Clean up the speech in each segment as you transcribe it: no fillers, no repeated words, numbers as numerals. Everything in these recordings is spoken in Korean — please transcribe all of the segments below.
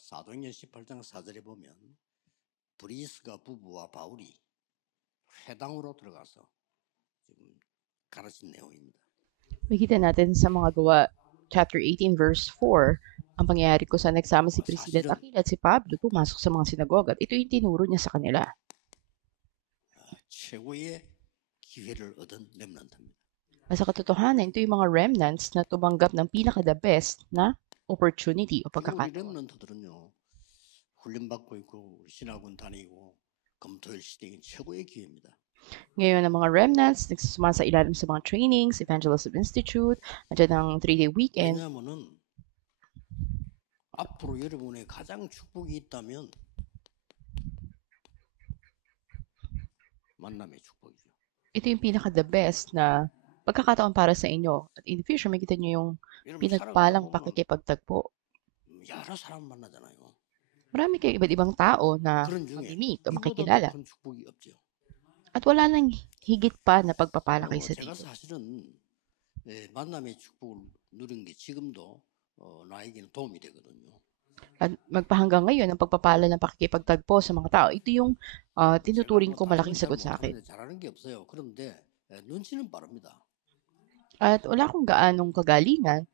사도행전 18장 4절에 보면 브리스가 부부와 바울이 회당으로 들어가서 지금 가르친 내용입니다. Makita natin sa mga gawa, chapter 18, verse 4, ang pangyayari ko sa nagsama si Priscilla at Aquila at si Pablo pumasok sa mga sinagoga at ito yung tinuro niya sa kanila. 최고의 기회를 얻은 렘넌트입니다. Sa katotohanan, ito yung mga remnants na tumanggap ng pinaka-the best na opportunity o 우리 pagkakataon. 렘넌트들은요, 훈련받고 있고 우리 신학원 다니고 검토일 시대인 최고의 기회입니다. Ngayon, ang mga remnants, nagsusuma sa ilalim sa mga trainings, Evangelism Institute, andyan ang 3-day weekend. 왜냐하면은 앞으로 여러분의 가장 축복이 있다면 만남의 축복이죠. Ito yung pinaka-the best na pagkakataon para sa inyo. At in the future, makita nyo yung 여러분 pinagpalang 살아가다 보면 pakikipagtagpo. 여러 사람 만나잖아요. Marami kayo iba't ibang tao na 그런 중에 mamimit o 이보다 더 makikilala. 큰 축복이 없죠. At wala nang higit pa na pagpapala 그리고 kaysa 제가 dito. 사실은 만남의 축복을 누린 게 지금도 나에게는 도움이 되거든요. At magpahanggang ngayon, ang pagpapala ng pakikipagtagpo sa mga tao, ito yung tinuturing ko malaking sagot sa akin. 잘하는 게 없어요. 그런데 눈치는 빠릅니다. At wala akong gaanong kagalingan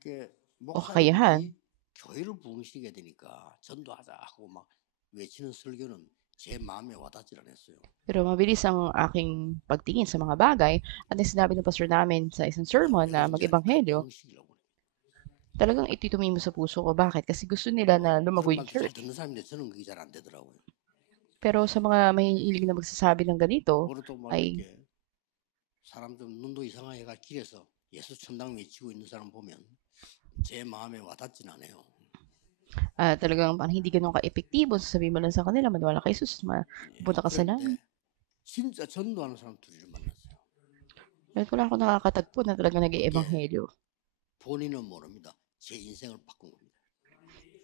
o kakayahan. 교회를 부흥시켜야 되니까 전도하자 하고 막 외치는 설교는 제 마음에 와닿질 않았어요. Pero mabilis ang aking pagtingin sa mga bagay at sinabi ng pastor namin sa isang sermon na mag-ebanghelyo, talagang ito'y tumimo sa puso ko. Bakit? Kasi gusto nila na lumago yung church. 듣는 사람인데 저는 그게 잘 안 되더라고요. Pero sa mga mahihilig na magsasabi ng ganito, 그것도 막 ay 이렇게 사람 좀 눈도 이상하게가 길에서 예수 천당 외치고 있는 사람 보면 제 마음에 와닿진 않아요. talagang parang hindi ganun ka-epektibo. Sasabihin mo lang sa kanila, maniwala kay Jesus, punta ka sa langit. 진짜 전도하는 사람 둘이를 만났어요. At wala akong nakakatagpo na talaga nag-iebanghelyo. 본인은 모릅니다. 제 인생을 바꾼 겁니다.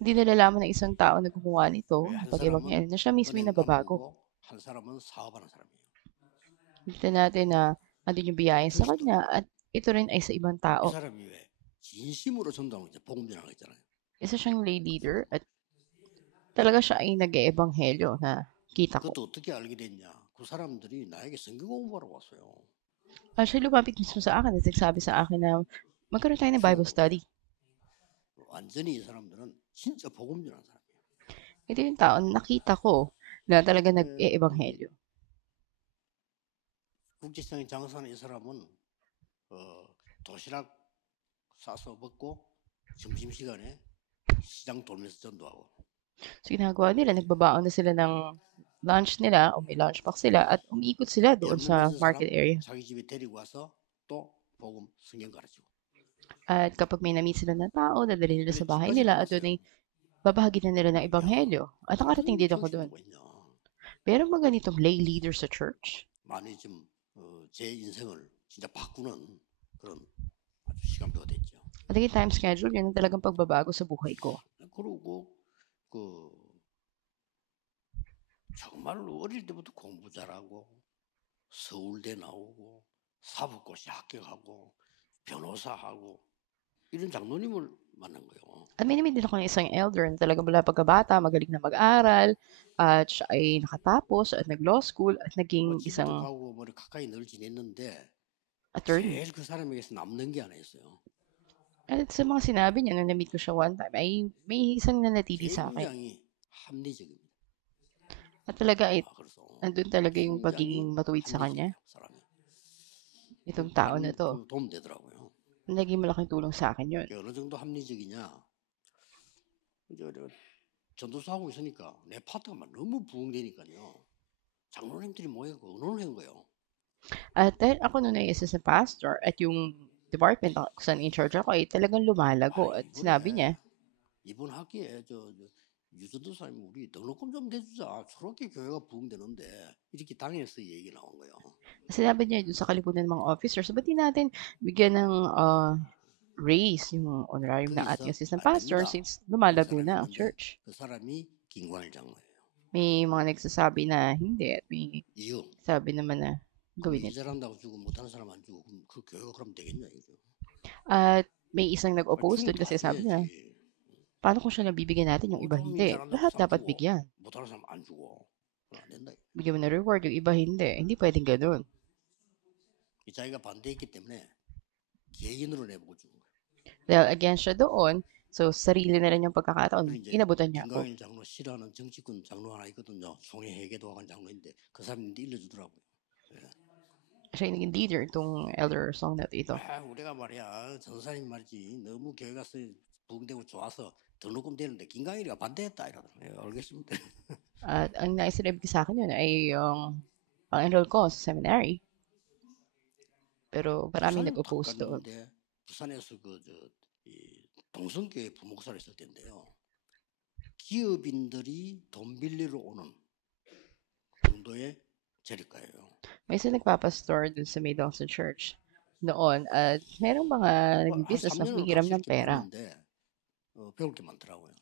Hindi nalalaman ng isang tao na gumawa nito, pag-ebanghelyo, na siya mismo yung nababago. 한 사람은 사업하는 사람이에요. Kita natin na andun yung biyaya sa kanya at ito rin ay sa ibang 이 tao. 사람이 왜 진심으로 전도하는 거죠. 복음 전하는 거 있잖아요. Isa siyang lay leader at talaga siya ay nag-iebanghelyo na kita ko. 그것도 어떻게 알게 됐냐? 그 사람들이 나에게 성경 공부하러 왔어요. Siya lumapit mismo sa akin at nagsabi sa akin na magkaroon tayo ng Bible study. 완전히 이 사람들은 진짜 복음 전하는 사람이에요. Ito yung tao na nakita ko na talaga nag-iebanghelyo. 국제시장에 장사하는 이 사람은 도시락 싸서 먹고 점심시간에 시장 돌면서 전도하고. So ginagawa nila, nagbabaon na sila ng lunch nila o may lunch box sila at umiikot sila doon sa market area. 자기 집에 데리고 와서 또 복음 성경 가르치고. At kapag may na-meet sila ng tao, dadalhin nila sa bahay nila at doon ay babahagi na nila ng ebanghelyo. At nakarating din ako doon. Pero mga ganitong lay leader sa church. 많이 좀 제 인생을 진짜 바꾸는 그런 아주 시간표가 됐죠. At naging time schedule, yun ang talagang pagbabago sa buhay ko. 그리고 정말로 어릴 때부터 공부 잘하고 서울대 나오고 사법고시 합격하고 변호사하고 이런 장로님을 만난 거예요. At may namin din ako ng isang elder na talagang mula pagkabata, magaling na mag-aral, at siya ay nakatapos at nag-law school at naging isang 하고 뭐 가까이 늘 지냈는데 attorney. 제일 그 사람에게서 남는 게 하나 있어요. At sa mga sinabi niya, nung na-meet ko siya one time, ay may isang nanatili sa akin. 굉장히 합리적입니다. At talaga ay 그래서 nandun talaga yung pagiging matuwid sa kanya. 사람이. Itong tao na to. 도움 되더라고요. Naging malaking tulong sa akin yun. 어느 정도 합리적이냐? 이제 전도사하고 있으니까 내 파트가 막 너무 부흥되니까요. 장로님들이 모여서 의논을 한 거예요. At dahil ako noon ay assistant pastor at yung department kung saan in charge ako ay talagang lumalago. At sinabi niya, 이번 학기에 유전도사님 우리 등록금 좀 내주자. 저렇게 교회가 부흥되는데 이렇게 당에서 얘기 나온 거예요. sinabi niya doon sa kalipunan ng mga officers, ba't di natin bigyan ng raise yung honorarium na ating assistant pastor since lumalago na ang church. 그 사람이 김광일 장로예요. May mga nagsasabi na hindi at may 이유. sabi naman na gawin 일 ito. 잘한다고 주고 못하는 사람 안 주고 그럼 그 교회가 그럼 되겠냐 이거죠. At may isang nag-oppose doon kasi sabi niya, Paano kung siya nabibigyan natin, yung iba 그러면 hindi? 잘한다고 Lahat 상 dapat 주고 bigyan. 못하는 사람 안 주고 그건 안 된다. Bigyan mo ng reward, yung iba hindi. Hindi pwedeng ganun. 자기가 반대했기 때문에 개인으로 내보고 주는 거예요. Dahil against siya doon, so sarili na rin yung pagkakataon, 그리고 이제 inabutan niya ako. 김광일 장로 싫어하는 정치권 장로 하나 있거든요. 송해회계도 한 장로인데 그 사람이 일러주더라고요. Siya yung naging leader itong elder song na ito. 우리가 말이야 전사님 말이지 너무 교회 가서 부흥되고 좋아서 등록금 되는데 김광일이가 반대했다 이러더라고요. 알겠습니다. At ang naisinabi ko sa akin yun ay yung pang-enroll ko sa seminary. Pero maraming 부산은 nag-oppose doon. 바꿨는데 부산에서 이 동성교회 부목사를 했을 때인데요. 기업인들이 돈 빌리러 오는 정도의 재력가예요. May isa nagpapastor dun sa May Dawson Church noon at merong mga naging 한 business na 3년을 humihiram 같이 ng 이렇게 pera. 배웠는데 배울 게 많더라고요.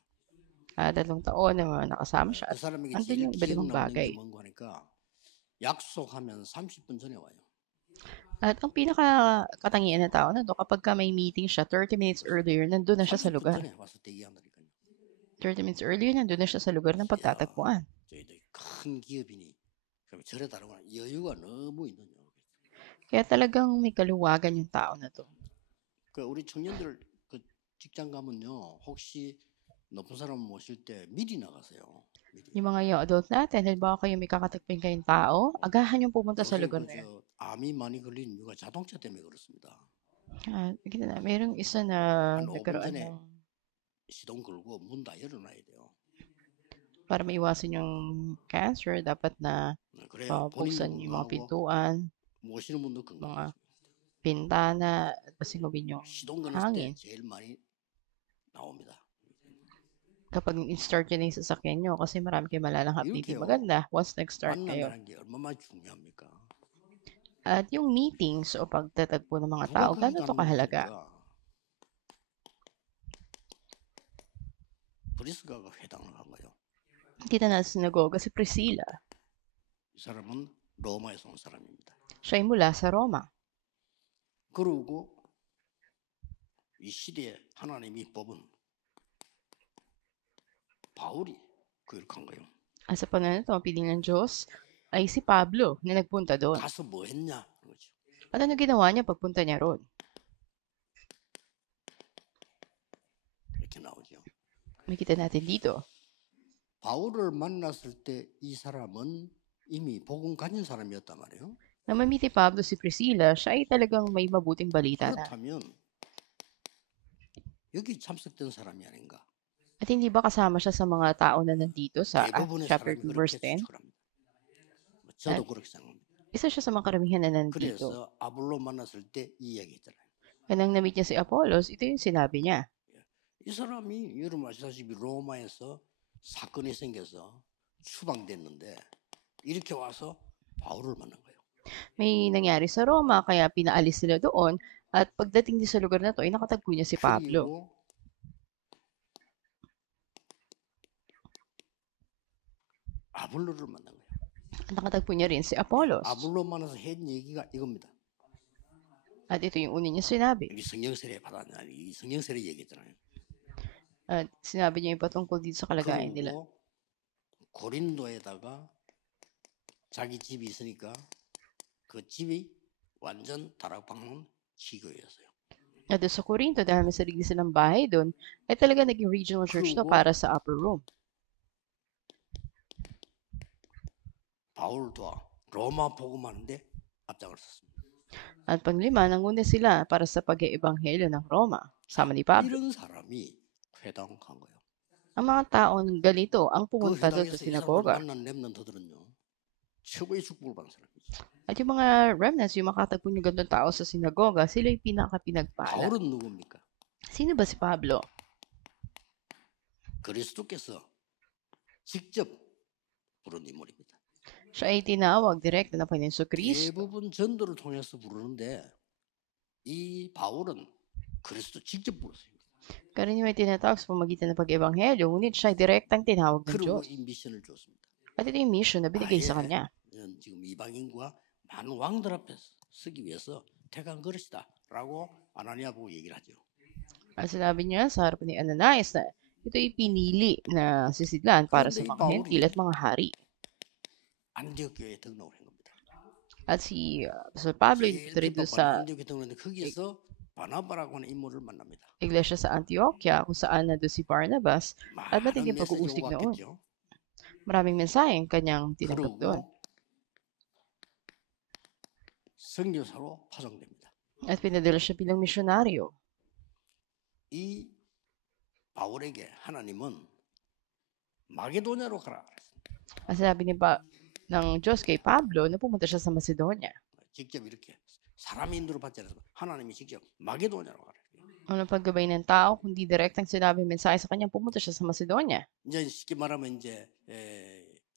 2 taon na nakasama siya 그 at 사람에게 andun 제일 yung iba 기억 ibang 남는 게 bagay. 뭔가 하니까 약속하면 30분 전에 와요. At ang pinaka-katangian ng tao na to, kapag ka may meeting siya, 30 minutes earlier, nandun na siya sa 30분 lugar. 전에 와서 대기한다니까요. 30 minutes earlier, nandun na siya sa lugar ng pagtatagpuan. 저희들 큰 기업이니 그럼 절에 다르거나 여유가 너무 있는 요. Kaya talagang may kaluwagan yung tao na to. 그 우리 청년들 그 직장 가면요 혹시 높은 사람 모실 때 미리 나가세요. 미리. Yung mga young adult natin, halimbawa kayo may kakatagpin kayong tao, agahan yung pumunta sa 요새 lugar na yun. 암이 많이 걸리는 이유가 자동차 때문에 그렇습니다. Kita na, mayroong isa na 한 5분 nagkaroon 전에 ng 시동 걸고 문 다 열어놔야 돼요. para maiwasan yung cancer, dapat na 그래야 본인도 buksan yung mga 건강하고 pintuan, 모시는 분도 건강하고. pintana, at pasingawin yung 시동 걸었을 때 hangin. 제일 많이 나옵니다. Kapag in-start yun yung sasakyan nyo, kasi marami kayo malalanghap na hindi 이렇게요. maganda once nag-start kayo. 만난다는 게 얼마나 중요합니까? At yung meetings o pagtatagpo ng mga 누가 tao, 거기 gano'n to 가는 kahalaga? 것입니까? 브리스가가 회당을 간 거예요. Kita na sa sinagoga si Priscilla. 이 사람은 로마에서 온 사람입니다. Siya ay mula sa Roma. 그러고 이 시대에 하나님이 뽑은 바울이 교육한 거예요. At sa panahon na ito, ang pinili ng Diyos ay si Pablo na nagpunta doon. 가서 뭐 했냐? 그거죠. At ano ginawa niya pagpunta niya roon? 이렇게 나오죠. Makita natin dito. 바울을 만났을 때 이 사람은 이미 복음 가진 사람이었단 말이에요. Na mamiti Pablo si Priscilla, siya ay talagang may mabuting balita na. 그렇다면 여기 참석된 사람이 아닌가? At hindi ba kasama siya sa mga tao na nandito sa 대부분의 chapter 사람이 2 verse 그렇게 10? 추측합니다. 저도 그렇게 생각합니다. Isa siya sa mga karamihan na nandito. 그래서 아볼로 만났을 때 이 이야기했잖아요. Kaya nang na-meet niya si Apollos, ito yung sinabi niya. 이 사람이 여러분 아시다시피 로마에서 사건이 생겨서 추방됐는데 이렇게 와서 바울을 만난 거예요. May nangyari sa Roma, kaya pinaalis sila doon. At pagdating niya sa lugar na to, ay nakatagpo niya si Pablo. 그리고 아볼로를 만난 거예요. At nakatagpo niya rin si Apollos. 아볼로 만나서 한 얘기가 이겁니다. At ito yung una niya sinabi. 여기 성경세례 받았냐? 이 성경세례 얘기했잖아요. At sinabi niya yung patungkol dito sa kalagayan nila. 그리고 고린도에다가 자기 집이 있으니까 그 집이 완전 다락방은 기교였어요. At doon sa Corinto, dahil may sarili silang bahay doon, ay talaga naging regional church to 그리고 para sa upper room. 바울도 로마 복음하는데 앞장을 섰습니다. At panglima, nanguna sila para sa pag-iebanghelyo ng Roma, sama ni Pablo. 이런 사람이 회당 간 거예요. Ang mga taong ganito ang 그 pumunta doon 회당에서 sa 이 사람을 sinagoga. 만난 렘넌트들은요. 최고의 축복을 받은 사람이죠. At yung mga remnants, yung makatagpo yung gandong tao sa sinagoga, sila yung pinaka-pinagpala. 바울은 누굽니까? Sino ba si Pablo? 그리스도께서 직접 부른 인물입니다. Siya ay tinawag direkta ng Panginoon Kristo. 대부분 전도를 통해서 부르는데 이 바울은 그리스도 직접 불렀어요. Karaniwan tinatawag sa pamagitan ng pag-ebanghelyo, ngunit siya ay direktang tinawag ng 그리고 Diyos. 이 미션을 줬습니다. At ito yung mission na binigay sa kanya. 지금 이방인과 많은 왕들 앞에 서기 위해서 택한 그릇이다 라고 아나니아 보고 얘기를 하죠. At sinabi niya sa harapan ni Ananias na Ito'y pinili na sisidlan para 그런데 sa 이 mga hentil 바울이 at mga hari. 안디옥 교회에 등록을 한 겁니다. At si Apostol Pablo ay 제일 napunta rin doon 핍박받는 sa 안디옥에 등록했는데 거기에서 바나바라고 하는 인물을 만납니다. iglesia sa Antioquia kung saan nandun si Barnabas at 많은 matinding 메시지 pag-uusig 오고 noon. 갔겠죠. Maraming mensahe ang kanyang tinanggap doon. 그러고 선교사로 파송됩니다. At pinadala siya bilang misyonaryo. 이 바울에게 하나님은 마게도냐로 가라. At sinabi ng Diyos kay Pablo na pumunta siya sa Macedonia. 직접 이렇게 사람 인도로 받지 않아서 하나님이 직접 마게도냐로 가라. Walang paggabay ng tao, kundi direktang sinabi mensahe sa kanya, pumunta siya sa Macedonia. 이제 쉽게 말하면 이제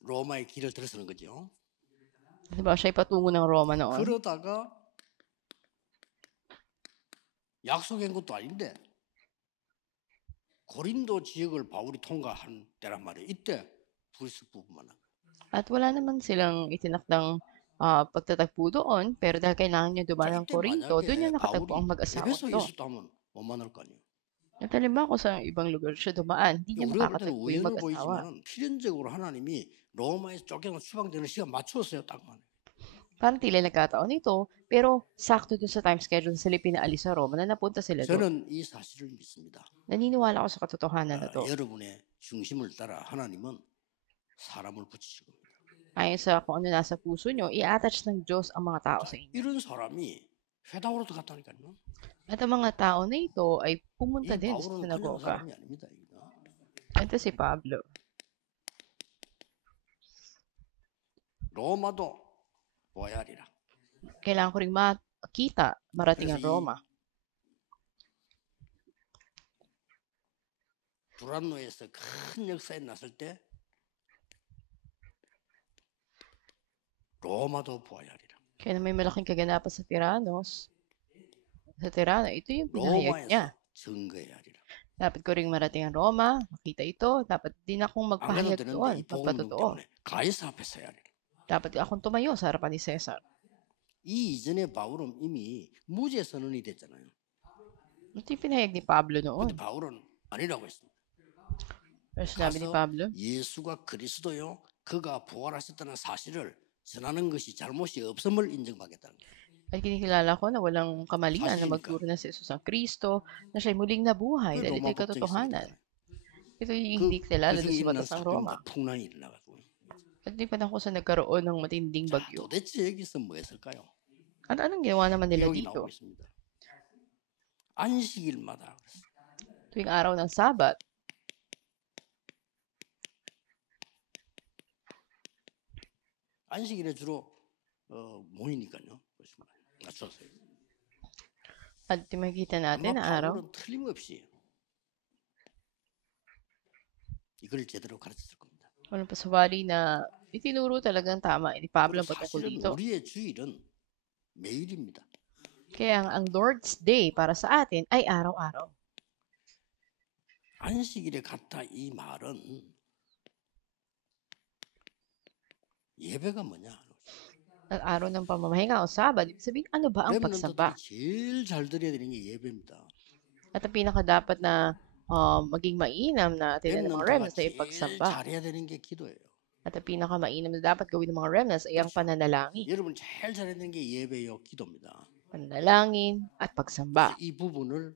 로마의 길을 들어서는 거죠. Diba, siya ay patungo ng Roma noon. 그러다가 약속한 것도 아닌데 고린도 지역을 바울이 통과한 때란 말이에요. 이때 브리스 부부 만난 거예요. At wala naman silang itinakdang pagtatagpo doon, pero dahil kailangan niya 자, dumaan ng 이때 Korinto, doon niya 만약에 nakatagpo ang 바울이 mag-asawang 에베소에 to. 있었다 하면 못 만날 거 아니에요. At halimbawa kung sa ibang lugar siya dumaan, hindi niya 우리가 볼 때는 makakatagpo yung 우연으로 mag-asawa. 보이지만 필연적으로 하나님이 로마에서 쫓겨나 추방되는 시간 맞추었어요. 딱 맞아요. Parang tila nagkataon ito, pero sakto doon sa time schedule sila pinaalis sa Roma na napunta sila doon. 저는 이 사실을 믿습니다. Naniniwala ako sa katotohanan na to. 여러분의 중심을 따라 하나님은 사람을 붙이실 겁니다. Ayon sa kung ano nasa puso nyo, i-attach ng Diyos ang mga tao sa inyo. 이런 사람이 회당으로 들어갔다니까요. At ang mga tao na ito ay 이 pumunta din sa 바울은 그냥 sinagoga. 사람이 아닙니다. 이거. Ito si Pablo. 로마도 보아야 하리라. Kailangan ko rin makita, marating ang 그래서 이 Roma. 두란노에서 큰 역사에 났을 때 로마도 보아야 하리라. Kaya na may malaking kaganapan sa Tirano, ito yung pinahayag niya. 로마에서 증거해야 하리라. Dapat ko ring marating ang Roma, makita ito. Dapat din akong 안 가도 magpahayag 되는데 doon, 이 복음 magpatotoo. 때문에 가이사 앞에 서야 하리라. Dapat akong tumayo sa harapan ni Cesar. 이 이전에 바울은 이미 무죄 선언이 됐잖아요. Ito yung pinahayag ni Pablo 근데 noon. 바울은 아니라고 했습니다. Pero sinabi ni 가서 Pablo, 예수가 그리스도요, 그가 부활하셨다는 사실을 전하는 것이 잘못이 없음을 인정받겠다는 거예요. at kinikilala ko na walang kamalian na 사실이니까. magturo na si Jesus ang Kristo, na siya'y muling nabuhay, 그 dahil 로마 ito'y 법정이 katotohanan. 있습니다. Ito yung hindi kilala 그중에 doon sa 일어난 batas ng 사건입니다. Roma. 풍랑이 일어나가지고. At di pa na ko sa nagkaroon ng matinding 자, bagyo. 도대체 여기서 뭐 했을까요? At anong ginawa naman nila 여기 dito? 나오고 있습니다. 안식일마다 Tuwing araw ng Sabat, 안식일에 주로 모이니까요. 맞췄어요. at makikita 아마 natin na araw, 바울은 틀림없이 이걸 제대로 가르쳤을 겁니다. walang pasawali na itinuro talagang tama ni Pablo ang 그리고 patungkol 사실은 dito. 우리의 주일은 매일입니다. Kaya ang Lord's Day para sa atin ay araw-araw. 안식일에 갔다 이 말은 예배가 뭐냐? Ang araw ng pamamahinga o Sabat, ibig sabihin, ano ba ang pagsamba? 렘넌트들이 제일 잘 드려야 되는 게 예배입니다. At ang pinakadapat na maging mainam na tinan ng mga 렘넌트가 remnants ay 제일 pagsamba. 잘해야 되는 게 기도예요. At ang pinakamainam na dapat gawin ng mga remnants ay ang pananalangin. 여러분 제일 잘해야 되는 게 예배요, 기도입니다. Pananalangin at pagsamba. 그래서 이 부분을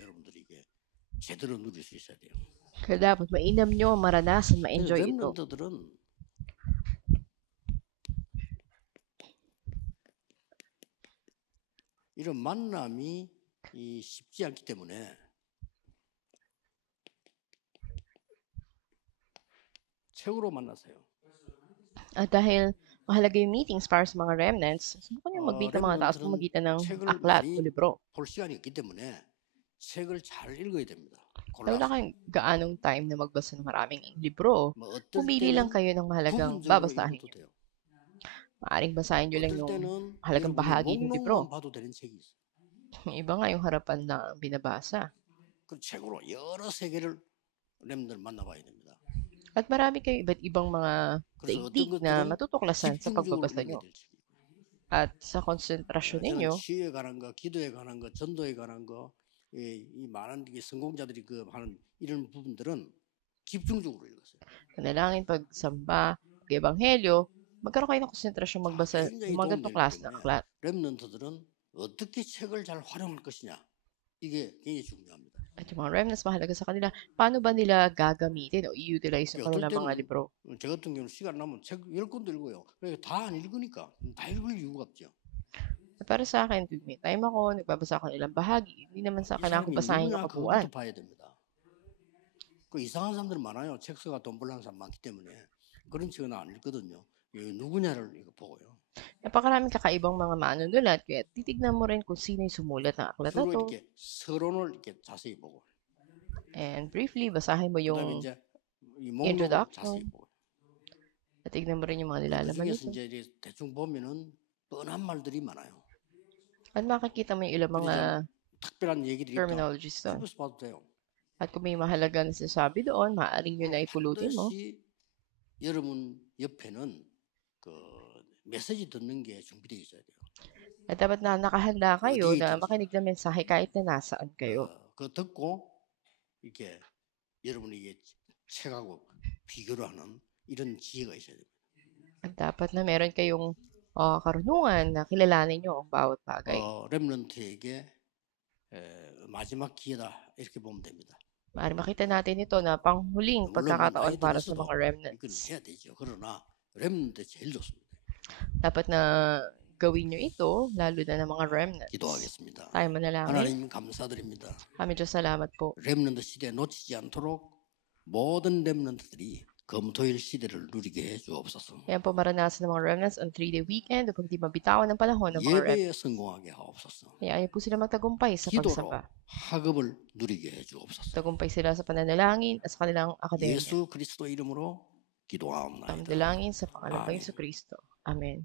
여러분들이 이게 제대로 누릴 수 있어야 돼요. Kaya dapat mainam nyo, maranasan, 그래서 ma-enjoy ito. 렘넌트들은 이런 만남이 쉽지 않기 때문에 책으로 만나세요. At dahil mahalaga yung meetings para sa mga remnants, subukan nyo mag-meet ng mga tao sa remnant들은 pamagitan ng 책을 aklat o 많이 libro. 볼 시간이 없기 때문에 책을 잘 읽어야 됩니다. Dahil wala 골라서. kayong gaanong time na magbasa ng maraming libro, 뭐 어떨 pumili lang 때는 kayo ng mahalagang 부분적으로 babasahin 읽어도 nyo. 돼요. Maaring basahin nyo lang 어떨 yung 때는 mahalagang 여러분이 bahagi ng libro. 목록만 봐도 되는 책이 있어요. Yung iba nga yung harapan na binabasa. 그 책으로 여러 세계를 렘들 만나봐야 됩니다. At marami kayong iba't ibang mga 그래서 어떤 daigdig na 것들은 matutuklasan sa 집중적으로 pagbabasa 읽어야 nyo. 될 책이고 At sa konsentrasyon 저는 ninyo, 치유에 관한 거, 기도에 관한 거, 전도에 관한 거 이 많은 성공자들이 그 하는 이런 부분들은 집중적으로 읽었어요. Panalangin, pagsamba, pag-ebanghelyo, magkaroon kayo ng konsentrasyong 자, magbasa 굉장히 ng mga ganitong 도움되기 klase ng 때문에 aklat. 렘넌트들은 어떻게 책을 잘 활용할 것이냐 이게 굉장히 중요합니다. At yung mga remnants, mahalaga sa kanila, paano ba nila gagamitin o i-utilize yung 어떨 kanilang mga 때는 libro? 저 같은 경우는 시간 나면 책 10권도 읽어요. 그러니까 다 안 읽으니까 다 읽을 이유가 없죠. At para sa akin, tuwing may time ako, nagbabasa ako ng ilang bahagi, hindi naman sa 이 kailangan ko 사람이 basahin 누구냐 yung 그거부터 kabuuan. 봐야 됩니다. 그 이상한 사람들 많아요. 책 써가 돈 벌라는 사람 많기 때문에 그런 책은 안 읽거든요. 누구냐를 이거 보고요. Napakaraming kakaibang mga manunulat, kaya titignan mo rin kung sino yung sumulat ng aklat na 주로 to. 이렇게 서론을 이렇게 자세히 보고 And briefly, basahin mo 그다음에 yung 이제 이 목록을 introduction. 자세히 보고 At tignan mo rin yung mga 그 nilalaman 중에서 nito. 이제 이렇게 대충 보면은 뻔한 말들이 많아요. At makikita mo yung ilang 그리고 mga 좀 특별한 얘기들이 있다. terminologies doon. 집에서 봐도 돼요. At kung may mahalaga na sinasabi doon, maaaring yun na ipulutin mo. 반드시 여러분 옆에는 그 메시지 듣는 게 준비되어 있어야 돼요. At dapat na nakahanda kayo 어디에 na 있든지. makinig ng mensahe kahit na nasaan kayo. 그 듣고 이렇게 여러분이 이게 책하고 비교를 하는 이런 지혜가 있어야 돼요. At dapat na meron kayong karunungan na kilalanin nyo ang bawat bagay. 렘넌트에게 마지막 기회다 이렇게 보면 됩니다. Maaaring makita natin ito na panghuling 물론 pagkakataon 나이 para sa 들어서도 mga 이건 remnants. 해야 되죠. 그러나 렘넌트 제일 좋습니다. Dapat na gawin nyo ito, lalo na ng mga remnants. 기도하겠습니다. Tayo manalangin. 하나님 감사드립니다. Kami Diyos, salamat po. 렘넌트 시대 놓치지 않도록 모든 렘넌트들이 검토일 시대를 누리게 해 주옵소서. Yan po maranasan ng mga remnants on 3-day weekend upang di mabitawan ng panahon ng mga remnants. 예배에 성공하게 하옵소서. Hayaan niyo po sila magtagumpay sa 기도로 pagsamba. 학업을 누리게 해 주옵소서. Tagumpay sila sa pananalangin at sa kanilang akademya. 예수 그리스도 이름으로 기도하옵나이다. Dalangin sa pangalan ng Amen. Yesu Kristo. Amen.